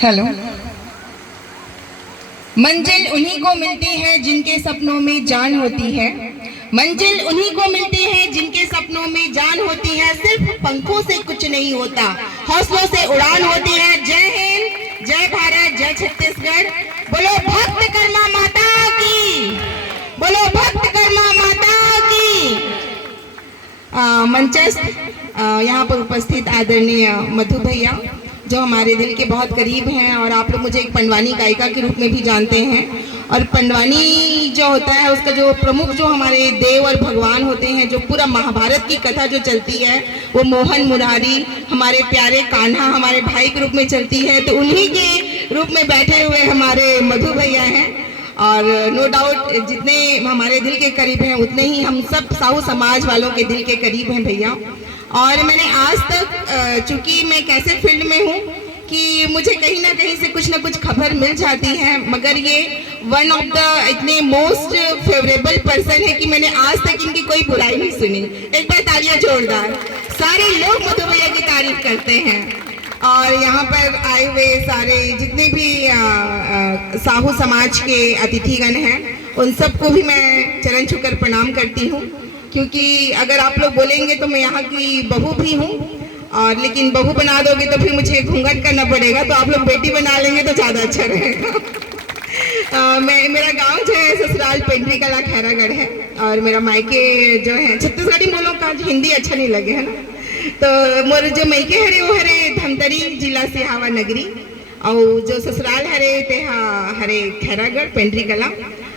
Hello. मंजिल उन्हीं को मिलती है जिनके सपनों में जान होती है। मंजिल उन्हीं को मिलती है जिनके सपनों में जान होती है। सिर्फ पंखों से कुछ नहीं होता, हौसलों से उड़ान होती है। जय हिंद, जय भारत, जय छत्तीसगढ़। बोलो भक्त कर्मा माता की, बोलो भक्त कर्मा माता की। मंचस्थ यहाँ पर उपस्थित आदरणीय मधु भैया जो हमारे दिल के बहुत करीब हैं, और आप लोग मुझे एक पंडवानी गायिका के रूप में भी जानते हैं। और पंडवानी जो होता है उसका जो प्रमुख जो हमारे देव और भगवान होते हैं, जो पूरा महाभारत की कथा जो चलती है वो मोहन मुरारी हमारे प्यारे कान्हा हमारे भाई के रूप में चलती है। तो उन्हीं के रूप में बैठे हुए हमारे मधु भैया हैं। और नो डाउट जितने हमारे दिल के करीब हैं उतने ही हम सब साहू समाज वालों के दिल के करीब हैं भैया। और मैंने आज तक चूंकि मैं कैसे फील्ड में हूँ कि मुझे कहीं ना कहीं से कुछ ना कुछ खबर मिल जाती है, मगर ये वन ऑफ द इतने मोस्ट फेवरेबल पर्सन है कि मैंने आज तक इनकी कोई बुराई नहीं सुनी। एक बार तालियां जोरदार। सारे लोग मधु भैया की तारीफ करते हैं। और यहाँ पर आए हुए सारे जितने भी साहू समाज के अतिथिगण हैं उन सबको भी मैं चरण छूकर प्रणाम करती हूँ, क्योंकि अगर आप लोग बोलेंगे तो मैं यहाँ की बहू भी हूँ, और लेकिन बहू बना दोगे तो फिर मुझे घूंघट करना पड़ेगा, तो आप लोग बेटी बना लेंगे तो ज़्यादा अच्छा रहेगा। मेरा गांव जो है ससुराल पेंड्री कला खैरागढ़ है, और मेरा मायके जो है छत्तीसगढ़ी बोलो का हिंदी अच्छा नहीं लगे है ना, तो मोर जो मायके हरे वो हरे धमतरी जिला से हवा नगरी, और जो ससुराल हरे ते हरे खैरागढ़ पेंड्री कला।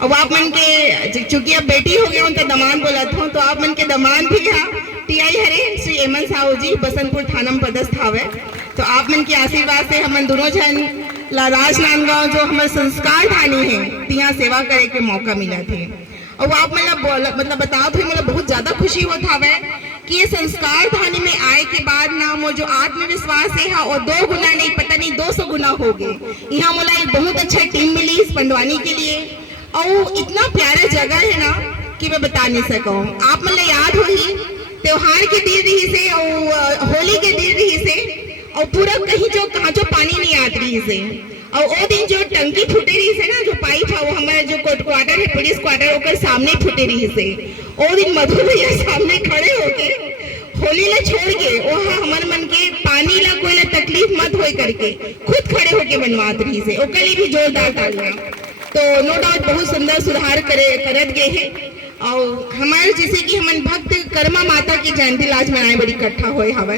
अब आप मन के चूंकि अब बेटी हो गया तो दमान बोला था, तो आप मन के दमान भी टीआई हरे श्री एमन साहू जी बसंतपुर थाना में पदस्थ हावे। तो आप मन के आशीर्वाद से हमन दोनों जन राजनांदगांव जो हमारे संस्कार ठानी है तिहा सेवा करे के मौका मिला थे। और आप मतलब बताओ थे मतलब बहुत ज्यादा खुशी होता हवे कि ये संस्कार थाने में आए के बाद ना वो जो आत्मविश्वास है और 2 गुना नहीं पता नहीं 200 गुना हो गए। यहाँ मोला एक बहुत अच्छा टीम मिली इस पंडवानी के लिए, और इतना प्यारा जगह है ना कि मैं बता नहीं सकूं। आप मतलब याद हो ही त्योहार के दिन रही से और होली के दिन रही से, और पूरा कहीं जो कहाँ जो पानी नहीं आत रही से, और वो दिन जो टंकी फूटे रही से ना, जो पाइप है वो हमारे जो कोर्ट क्वार्टर है पुलिस क्वार्टर ओकर सामने फूटे रही से, वो दिन मधु भैया सामने खड़े होके होली ला छोड़ के वहाँ हमारे मन के पानी ला कोई ला तकलीफ मत हो करके खुद खड़े होके बनवात रही से, ओकर लिए भी जोरदार तालियां। तो नो डाउट बहुत सुंदर सुधार करत गए हैं। और हमारे जैसे कि हम भक्त कर्मा माता की जयंती आज मनाए बड़ी इकट्ठा हुए हवा,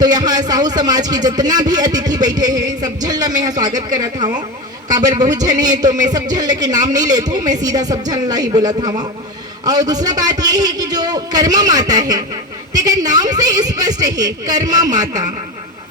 तो यहाँ साहू समाज के जितना भी अतिथि बैठे हैं सब झल्ला में यहाँ स्वागत करत हूँ। काबर बहुत जन है तो मैं सब झल्ला के नाम नहीं लेता हूँ, मैं सीधा सब झल्ला ही बोलत हूँ। और दूसरा बात ये है कि जो कर्मा माता है तेरे नाम से स्पष्ट है, कर्मा माता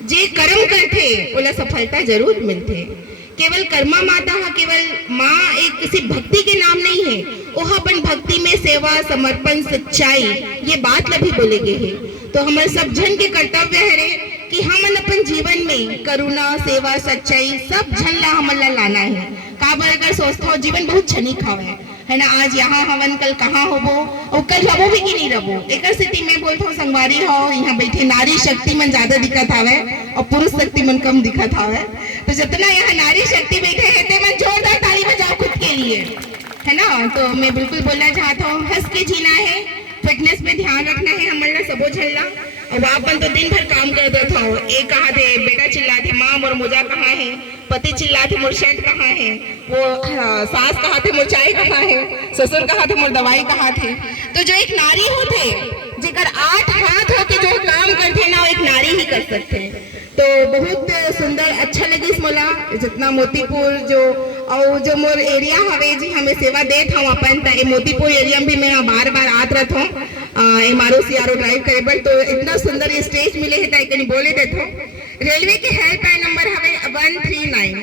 जे कर्म करते ओला सफलता जरूर मिलते। केवल कर्मा माता केवल माँ एक किसी भक्ति के नाम नहीं है, वह अपन भक्ति में सेवा समर्पण सच्चाई ये बात लभी बोले गए है। तो हमारे सब जन के कर्तव्य है कि हम अपन जीवन में करुणा सेवा सच्चाई सब जन ला हमला लाना है। काबर अगर सोचते हो जीवन बहुत क्षणिक हवे है ना, आज यहाँ हवन कल कहाँ होबो और कल रबो भी कि नहीं रबो। एक स्थिति में बोलते हो संगवारी हो यहाँ बैठे नारी शक्ति मन ज्यादा दिखत हवे और पुरुष शक्ति मन कम दिखत हवे, तो जितना यहाँ नारी शक्ति बैठे है ते मन जोरदार ताली बजाओ खुद के लिए है ना। तो मैं बिल्कुल बोलना चाहता हूँ हंस के जीना है, फिटनेस पे ध्यान रखना है हमारा सबो झल्ला। और आपन तो दिन भर काम कर देता हो, एक कहा थे बेटा चिल्लाते माँ मोर मोजा कहाँ है, पति चिल्लाते मोर शर्ट कहाँ है, वो सास कहा थे मोर चाय कहाँ है, ससुर कहा थे मोर दवाई कहाँ थे। तो जो एक नारी होते जेकर 8 हाथ होके जो काम करते ना वो एक नारी ही कर सकते। तो बहुत सुंदर अच्छा लगी मोला जितना मोतीपुर जो और जो मोर एरिया हवे जी हमें सेवा देत हूँ अपन, तो मोतीपुर एरिया में भी मैं बार बार आत रहता हूँ MRO CRO ड्राइव करे बर। तो इतना सुंदर ये स्टेज मिले है तो बोले देते हो। रेलवे के हेल्पलाइन नंबर हवे 139,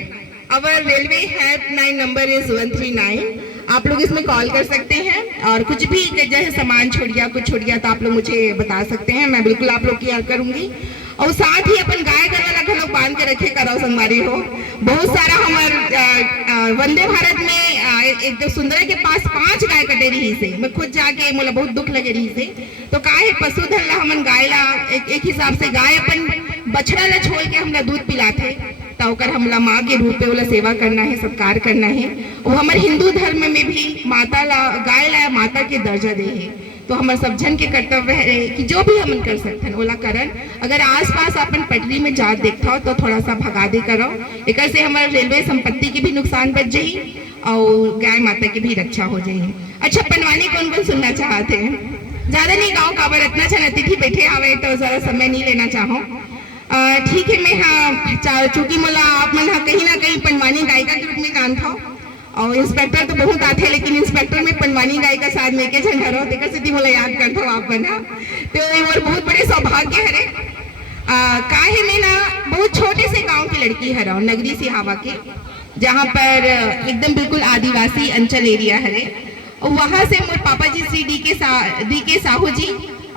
अवर रेलवे हेल्पलाइन नंबर इज 139। आप लोग इसमें कॉल कर सकते हैं और कुछ भी जैसे सामान छोड़ गया कुछ छोड़ गया तो आप लोग मुझे बता सकते हैं, मैं बिल्कुल आप लोग की हेल्प करूंगी। और साथ ही अपन गाय गरवाला का लोग बांध के रखे करो संगवारी हो। बहुत सारा हमारे वंदे भारत में एक तो सुंदर के पास 5 गाय कटे रही से, मैं खुद जाके मोला बहुत दुख लगे रही से। तो का है पशुधन ला हमन गाय ला एक हिसाब से गाय अपन बछड़ा ला छोड़ के हमला दूध पिलाते, तो ओकर हमला माँ के रूप में ओला सेवा करना है, सत्कार करना है। वो हमारे हिंदू धर्म में भी माता ला गाय ला माता के दर्जा दे है। तो हमारे सब जन के कर्तव्य है कि जो भी हम कर सकते हैं ओला करन। अगर आसपास अपन पटरी में जात देखता हो तो थोड़ा सा भगा दे करो, एक से हमारे रेलवे संपत्ति की भी नुकसान बच जाही और गाय माता की भी रक्षा हो जाए। अच्छा, पंडवानी कौन कौन सुनना चाहते हैं? ज्यादा नहीं गाँव काबर, इतना अच्छा अतिथि बैठे आवे तो जरा समय नहीं लेना चाहो। ठीक है, मैं हाँ चूंकि मोला आप मन कहीं ना कहीं पंडवानी गायिका के रूप में जानता हूँ और इंस्पेक्टर तो बहुत आते हैं, लेकिन इंस्पेक्टर में पंडवानी गायिका साथ में के झंडा रहो तेकर सिद्धि मोला याद करता हूँ आप बना। तो ये और बहुत बड़े सौभाग्य हरे। काहे में ना बहुत छोटे से गांव की लड़की हरा नगरी सिहावा के, जहाँ पर एकदम बिल्कुल आदिवासी अंचल एरिया हरे। और वहाँ से मोर पापा जी श्री डी के साहू जी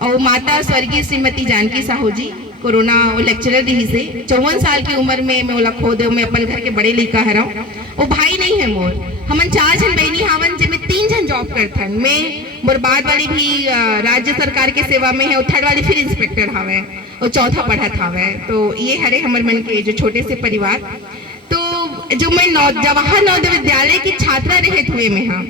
और माता स्वर्गीय श्रीमती जानकी साहू जी कोरोना लेक्चरर रही से 54 साल की उम्र में मैं ओला खो दे। मैं अपन घर के बड़े लड़का हरा। वो भाई नहीं है मोर, हमन 4 जन बहनी हावन जिनमें 3 जन जॉब करथन। मैं मोर बाद वाली भी राज्य सरकार के सेवा में है और थर्ड वाली फिर इंस्पेक्टर हावे और चौथा पढ़त हावे। तो ये हरे हमर मन के जो छोटे से परिवार। तो जो मैं जवाहर नवोदय विद्यालय की छात्रा रहे हुए में हाँ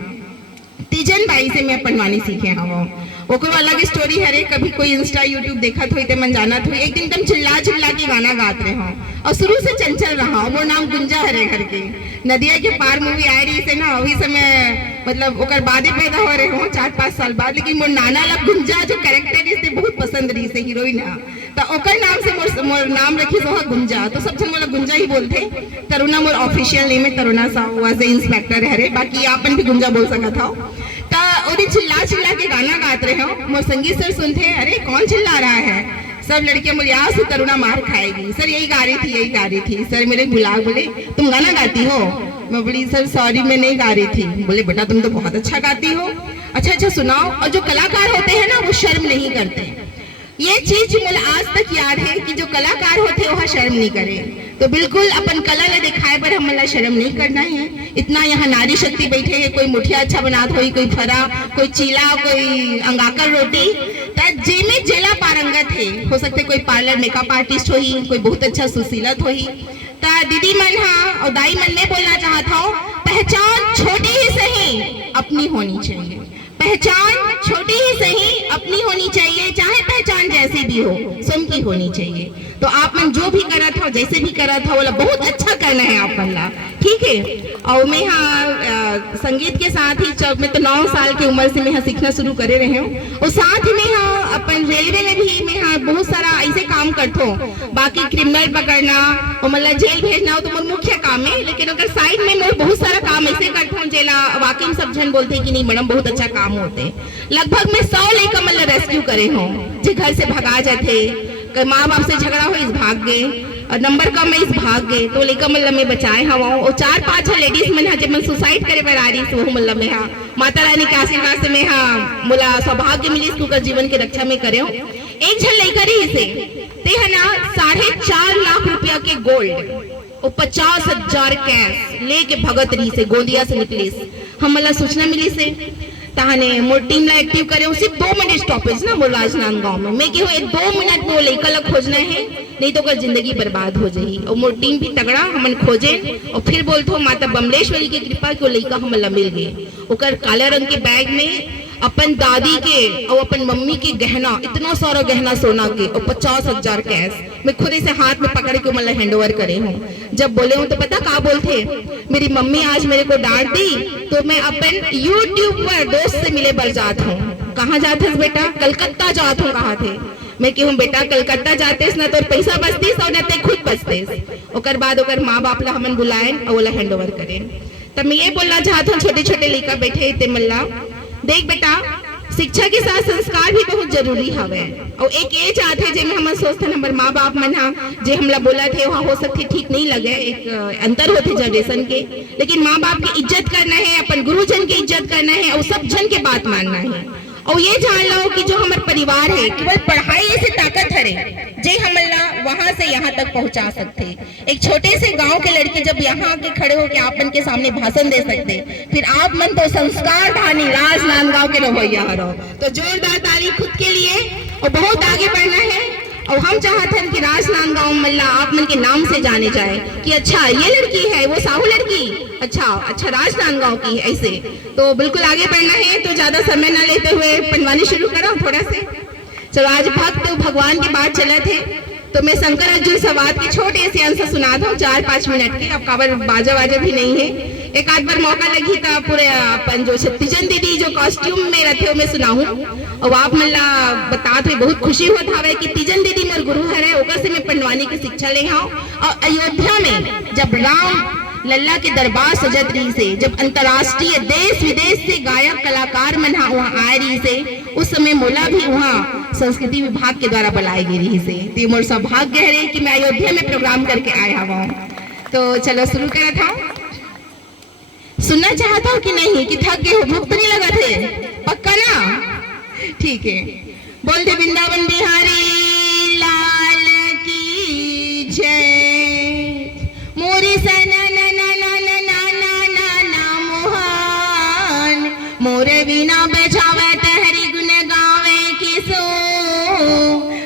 तीजन बाई से मैं पंडवानी सीखे हवा। वो कोई अलग स्टोरी हरे। कभी कोई इंस्टा यूट्यूब देखा तो इतने मन जाना था। एक दिन एकदम चिल्ला चिल्ला के गाना गाते रहे हूँ और शुरू से चंचल रहा। वो नाम गुंजा हरे घर के नदिया के पार मूवी आ रही से ना वही समय मतलब ओकर बादे पैदा हो रहे हो 4-5 साल बाद। लेकिन मोर नाना ला गुंजा जो कैरेक्टर से बहुत पसंद रही से हीरोइन है तो ओकर नाम से मोर नाम रखी सो गुंजा। तो सब जन मोला गुंजा ही बोलते। तरुणा मोर ऑफिशियल नेम है, Taruna Sahu as a inspector हरे। बाकी आपन भी गुंजा बोल सका था। तो चिल्ला चिल्ला के गाना गाते रहे हो। मोर संगीत सर सुनते, अरे कौन चिल्ला रहा है? सब लड़कियां बोले यार से तरुणा मार खाएगी। सर यही गा रही थी, यही गा रही थी। सर मेरे बुलाग बोले तुम गाना गाती हो? मैं बोली सर सॉरी मैं नहीं गा रही थी। बोले बेटा तुम तो बहुत अच्छा गाती हो। अच्छा सुनाओ। और जो कलाकार होते हैं ना वो शर्म नहीं करते। ये चीज मुझे आज तक याद है कि जो कलाकार होते हैं वह शर्म नहीं करे। तो बिल्कुल अपन कला ले दिखाए पर हमला शर्म नहीं करना है। इतना यहाँ नारी शक्ति बैठे है, कोई मुठिया अच्छा बनात होई, कोई फरा, कोई चीला, कोई अंगाकर रोटी। जेमे जेला पारंगत है, हो सकते कोई पार्लर मेकअप आर्टिस्ट होई, कोई बहुत अच्छा सुशीलत होई। दीदी मन हाँ और दाई मन में बोलना चाहता हूँ, पहचान छोटी ही सही अपनी होनी चाहिए। पहचान छोटी ही सही अपनी होनी चाहिए, चाहे पहचान जैसी भी हो स्वयं की होनी चाहिए। तो आप मन जो भी करा था जैसे भी करा था बोला बहुत अच्छा करना है आप मन ला, ठीक है। और मैं हाँ संगीत के साथ ही जब मैं तो 9 साल की उम्र से मैं हाँ सीखना शुरू करे रहे हूँ। और साथ ही में हाँ अपन रेलवे में भी मैं हाँ बहुत सारा ऐसे काम करता हूँ। बाकी क्रिमिनल पकड़ना और मतलब जेल भेजना तो मोर मुख्य काम है। लेकिन अगर साइड में मैं बहुत सारा काम ऐसे करता हूँ जेला वाकई सब जन बोलते कि नहीं मैडम बहुत अच्छा काम होते। लगभग मैं 100 लड़का मतलब रेस्क्यू करे हूँ जो घर से भगा जाते, माँ बाप से झगड़ा हो इस भाग गए और नंबर कम में इस भाग गए तो लेकर मतलब में बचाए हवा। और 4-5 लेडीज में जब मैं सुसाइड करे पर आ रही तो वो मतलब में हाँ माता रानी के आशीर्वाद से मैं हाँ मोला सौभाग्य मिली इसको जीवन की रक्षा में करे। एक झन लेकर ही से ते है ना 4.5 लाख रुपया के गोल्ड और 50,000 कैश लेके भगत रही से गोंदिया से निकली। हम मतलब सूचना मिली से ताने मोर टीम ला एक्टिव करे सिर्फ 2 मिनट स्टॉपेज ना मोर राजनांदगांव में। मैं कहूँ 2 मिनट में लड़का ला खोजना है नहीं तो कर जिंदगी बर्बाद हो जाही। और मोर टीम भी तगड़ा हमन खोजे और फिर बोलते हो माता बमलेश्वरी की कृपा को लड़का हमला मिल गए। ओकर काला रंग के बैग में अपन दादी के और अपन मम्मी के गहना इतना सारा गहना सोना के और 50,000 कैश मैं खुद से हाथ में पकड़ के मतलब हैंड ओवर करे हूँ। जब बोले हूँ तो पता क्या बोलते, मेरी मम्मी आज मेरे को डांट दी तो मैं अपन YouTube पर दोस्त से मिले बर जात हूँ। कहाँ जाते बेटा? कलकत्ता जात हूँ। कहा थे? मैं कहूँ बेटा कलकत्ता जाते ना तो पैसा बचतीस और न ते खुद बचतीस। ओकर बाद ओकर माँ बाप ला हमन बुलाए और बोला हैंड ओवर करे। तब मैं ये बोलना चाहता हूँ छोटे छोटे लड़का बैठे ते मल्ला देख बेटा शिक्षा के साथ संस्कार भी बहुत जरूरी हवे। और एक एज आते जेमे हम सोचते हमारे माँ बाप मन जे हमला बोला थे वहाँ हो सकती ठीक नहीं लगे, एक अंतर होते जनरेशन के। लेकिन माँ बाप की इज्जत करना है, अपन गुरुजन की इज्जत करना है और सब जन के बात मानना है। और ये जान लो कि जो हमारे परिवार है केवल पढ़ाई ऐसी ताकत है जे हमला वहां से यहाँ तक पहुंचा सकते। एक छोटे से गांव के लड़के जब यहाँ के खड़े होकर आप मन के सामने भाषण दे सकते, फिर आप मन तो संस्कार धानी राजनांदगांव के रवैया रहो। तो जोरदार ताली खुद के लिए और बहुत आगे बढ़ना है। और हम चाहते हैं कि राजनांदगांव मल्ला आप मन के नाम से जाने जाए कि अच्छा ये लड़की है, वो साहू लड़की, अच्छा राजनांदगांव की है। ऐसे तो बिल्कुल आगे बढ़ना है, तो ज्यादा समय ना लेते हुए पंडवानी शुरू करो थोड़ा से। चलो आज भक्त भगवान की बात चले थे, तो मैं शंकर अर्जुन संवाद के छोटे से अंश सुना दूं 4-5 मिनट के। अब काबर बाजा भी नहीं है, एक आध बार मौका लगी था पूरे अपन जो तिजन दीदी जो कॉस्ट्यूम में रहते मैं सुनाऊं, और आप मल्ला बता थे बहुत खुशी होता है कि तिजन दीदी मोर गुरु है, ओकर से मैं पंडवानी की शिक्षा ले हूं। और अयोध्या में जब राम लल्ला के दरबार सजत रही से, जब अंतर्राष्ट्रीय देश विदेश से गायक कलाकार मन वहाँ आए रही से, उस समय मोला भी वहाँ संस्कृति विभाग के द्वारा बुलाए गई रही से। तो मोर सौभाग्य है कि मैं अयोध्या में प्रोग्राम करके आया हूँ। तो चलो शुरू करा था। सुनना चाहता हूँ कि नहीं, कि थक गए हो, भूख तो नहीं लगा थे? पक्का ना? ठीक है। बोल दे वृंदावन बिहारी लाल की जय। मोरी सना मोरे बिना बेचावे तहरी गुन गावे किसो,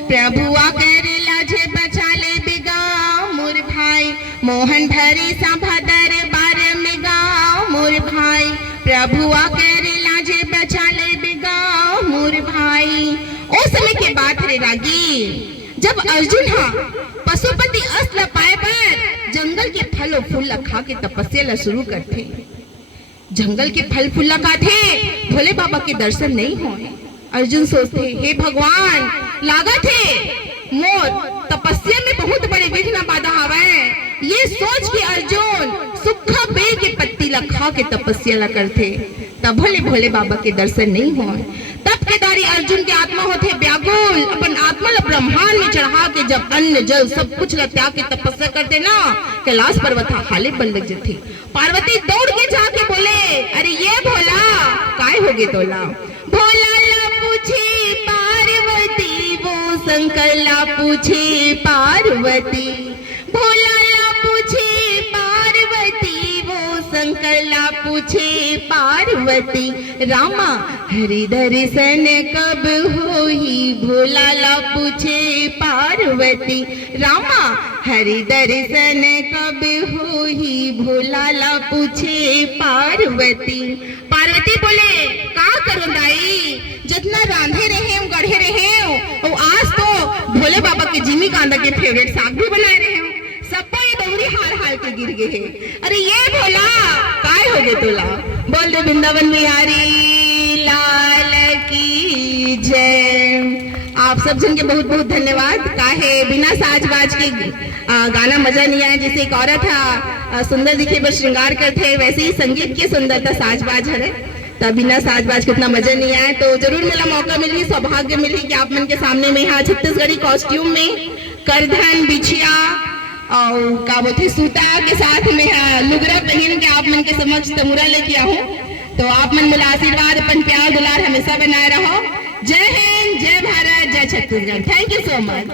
प्रभुआ कर लाजे बचा ले बिगाओ मोर भाई, मोहन भरी सभा दरबार में गाओ मोर भाई, प्रभुआ कर लाजे बचा ले बिगाओ मोर भाई। उस समय के बात रे रागी, जब अर्जुन पशुपति अस्त्र पाए पर जंगल के फल और फूल खा के तपस्या शुरू करते। जंगल के फल फूल खाते, भोले बाबा के दर्शन नहीं हुए। अर्जुन सोचते, हे भगवान लागत है मोर तपस्या में बहुत बड़े विघ्न बाधा आवे। ये सोच के अर्जुन सूखा बेल के पत्ती खा के तपस्या ला करते, तब भोले बाबा के दर्शन नहीं हुए। तब के दारी अर्जुन के आत्मा होते व्याकुल, अपन आत्मा ला ब्रह्मांड में चढ़ा के जब अन्न जल सब कुछ ला त्याग के तपस्या करते ना, कैलाश पर्वत हाले बन लग जाते। पार्वती दौड़ के जाके बोले, अरे ये भोला काय हो गए तोला? भोला ला पूछे पार्वती, वो शंकर ला पूछे पार्वती, भोला ला पूछे पार्वती, वो शंकर ला पूछे पार्वती, रामा हरि दर्शन कब होई? भोला ला पूछे पार्वती, रामा हरि दर्शन कब होई? भोला ला पूछे पार्वती। पार्वती बोले, का करूं दाई, जितना रांधे रहे गढ़े रहे, और आज तो भोले बाबा के जिमी कांदा के फेवरेट साग भी बनाए रहे, सब दौरी हाल के गिर गए हैं। अरे ये भोला काय हो गए तोला? बोल दे वृंदावन बिहारी लाल की जय। आप सब जन के बहुत बहुत धन्यवाद। काहे बिना साज बाज के गाना मजा नहीं आया। जैसे एक औरत सुंदर दिखे बस श्रृंगार करते, वैसे ही संगीत की सुंदरता साज बाज है, तब बिना साज बाज कितना मजा नहीं आया। तो जरूर मेरा मौका मिली, सौभाग्य मिली कि आप मन के सामने में यहाँ छत्तीसगढ़ी कॉस्ट्यूम में करधन बिछिया और का बोलते सूता के साथ में लुगरा पहन के आप मन के समक्ष तमुरा लेके आऊं। तो आप मन मिला आशीर्वाद, अपन प्यार दुलार हमेशा बनाए रहो। जय हिंद, जय भारत, जय Chhattisgarh. Thank you so much.